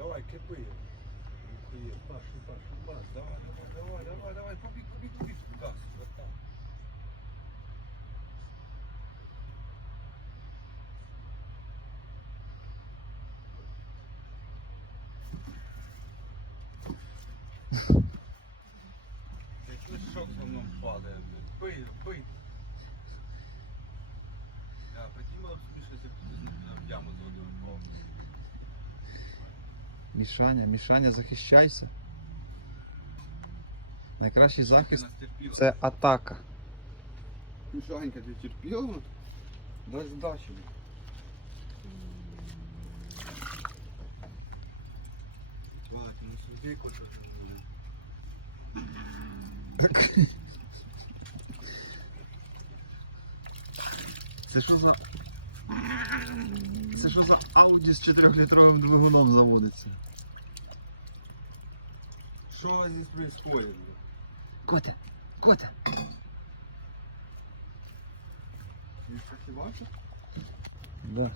давай, кипи. Охуєть, Паш, Паш, Паш, давай, давай, давай, давай, давай, побіг, побіг, побіг. Да, вот так. Мішаня, Мішаня, захищайся. Найкращий захист Нас терпіла. це атака. Мішанька, ти терпіла? Дай здачі. Бать, ну собі кошок не буде. Це що за. Це що за Audi з 4-літровим двигуном заводиться? Що здесь происходит? Котя, Котя. Да.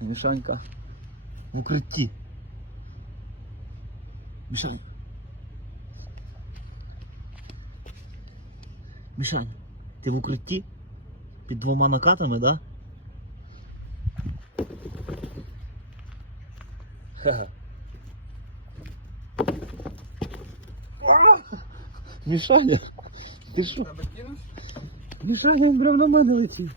Мішанька. В укритті. Мішань. Мішань, ти в укритті? Під двома накатами, да? Ха-ха. Мішаня, ти що? Мішаня, прям на мене летить.